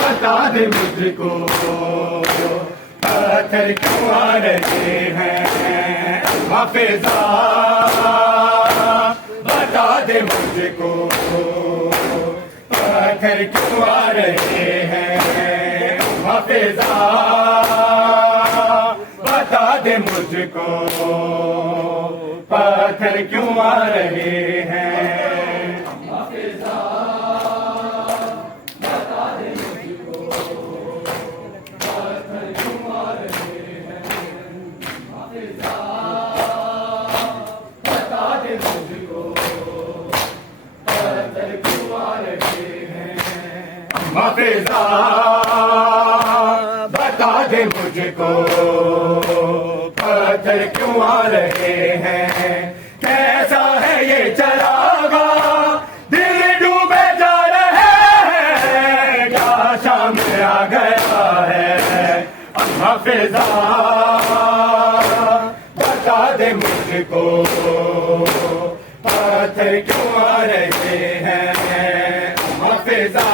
बता दे मुझको पत्थर क्यों आ रहे हैं हाफिज़ा। बता दे मुझको पत्थर क्यों आ रहे हैं हाफिज़ा। बता दे मुझको पत्थर क्यों आ रहे हैं हाफिज़ा। बता दे मुझको पत्थर क्यों आ रहे हैं हाफिज़ा। बता दे मुझको पत्थर क्यों आ रहे हैं हाफिज़ा। बता दे मुझको पत्थर क्यों आ रहे हैं। कैसा है ये चरागा दिल डूबे जा रहे हैं। क्या शाम आ गया है हाफिज़ा। बता दे मुझको पत्थर क्यों आ रहे हैं हाफिज़ा।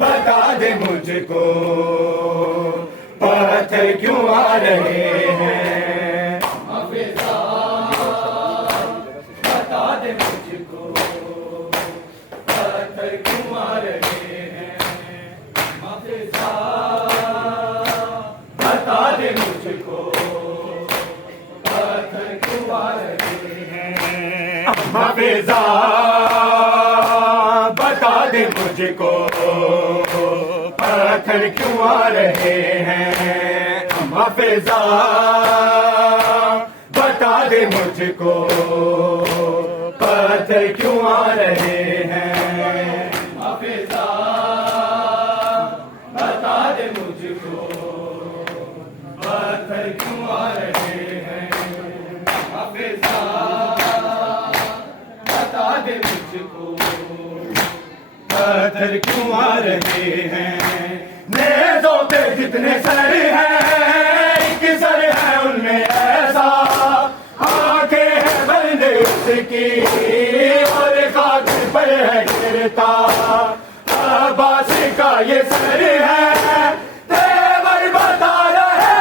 बता दे मुझको पत्थर क्यों आ रहे हैं हाफिज़ा। बता दे मुझको पत्थर क्यों आ रहे हैं हाफिज़ा। बता दे मुझको पत्थर क्यों आ रहे हैं हाफिज़ा। बता दे मुझको पत्थर क्यों आ रहे हैं हाफिज़ा। बता दे मुझको पत्थर क्यों आ रहे हैं हाफिज़ा। बता दे मुझको पत्थर क्यों आ रहे हैं हाफिज़ा। बता दे मुझको पत्थर क्यों आ रहे हैं। नेज़ों पे जितने सर हैं एक सर है उनमें ऐसा। आंखें हैं बंद उसकी और खातिर पर है गिरता। अब्बास का ये सर है तेवर बता रहे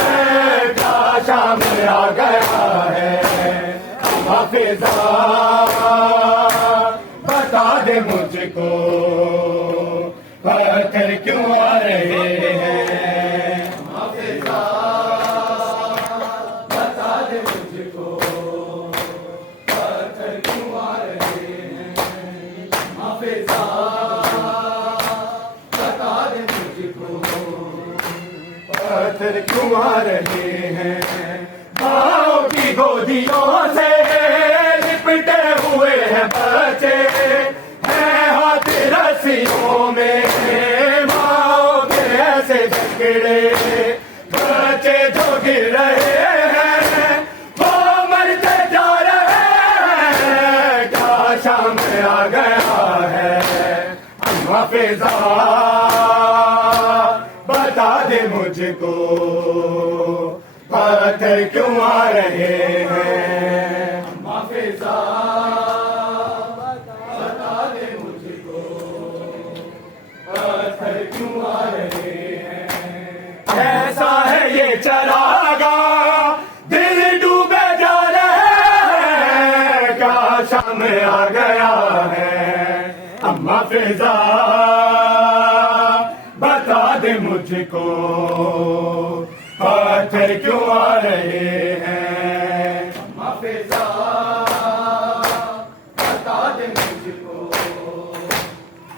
हैं। क्या शाम आ गया है हाफिज़ा। बता दे मुझको पत्थर क्यों आ रहे हैं हाफिज़ा। बता दे मुझको पत्थर क्यों आ रहे हैं हाफिज़ा। बता दे मुझको पत्थर क्यों आ रहे हैं। माँ की गोदियों से लिपटे हुए हैं बच्चे हैं हाथ रस्सियों में। माँ के ऐसे जकड़े बच्चे जो गिर रहे हैं वो मरते जा रहे हैं। क्या शाम आ गया है हाफिज़ा। बता दे मुझको पत्थर क्यों आ रहे हैं हाफिज़ा। बता दे मुझको पत्थर क्यों आ रहे हैं। ऐसा है ये चरागा दिल डूबे जा रहे हैं। क्या शाम आ गया है हाफिज़ा। बता दे मुझको पत्थर क्यों आ रहे हैं हाफिज़ा। बता दे मुझको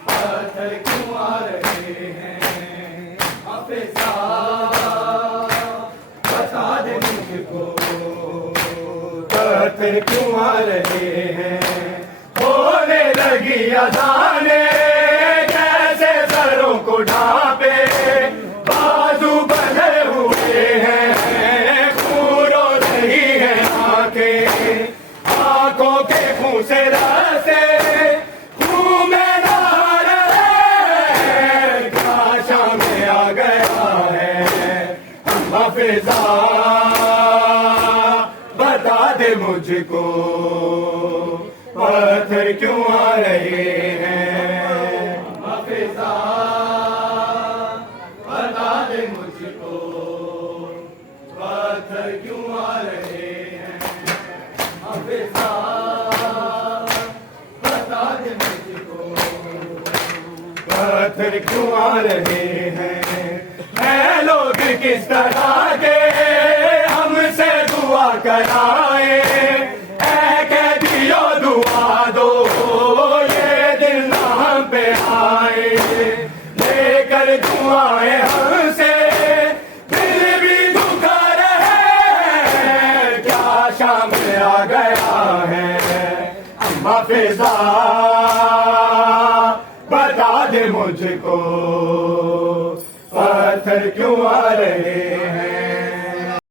पत्थर क्यों आ रहे हैं हाफिज़ा। बता दे मुझको पत्थर क्यों आ रहे हैं। होने लगी अज़ाने कैसे सरों को ढांपे। बाजू बंधे हुए हैं खून रो रही है आंखें। आंखों के खून से रास्ते खून में नहा रहे हैं। क्या शाम आ गया है हाफिज़ा। बता दे मुझको पत्थर पत्थर क्यों आ रहे हैं? फिजा बता दे मुझको पत्थर क्यों आ रहे हैं? फिजा बता दे मुझको पत्थर क्यों आ रहे हैं लोग किस तरह के हमसे दुआ कराए, कैदियों दुआ दो ये दिल नाम पे आए, लेकर दुआएं हमसे दिल भी दुखा रहे, क्या शामिल आ गया है? अम्मा फिजा बता दे मुझको पत्थर क्यों आ रहे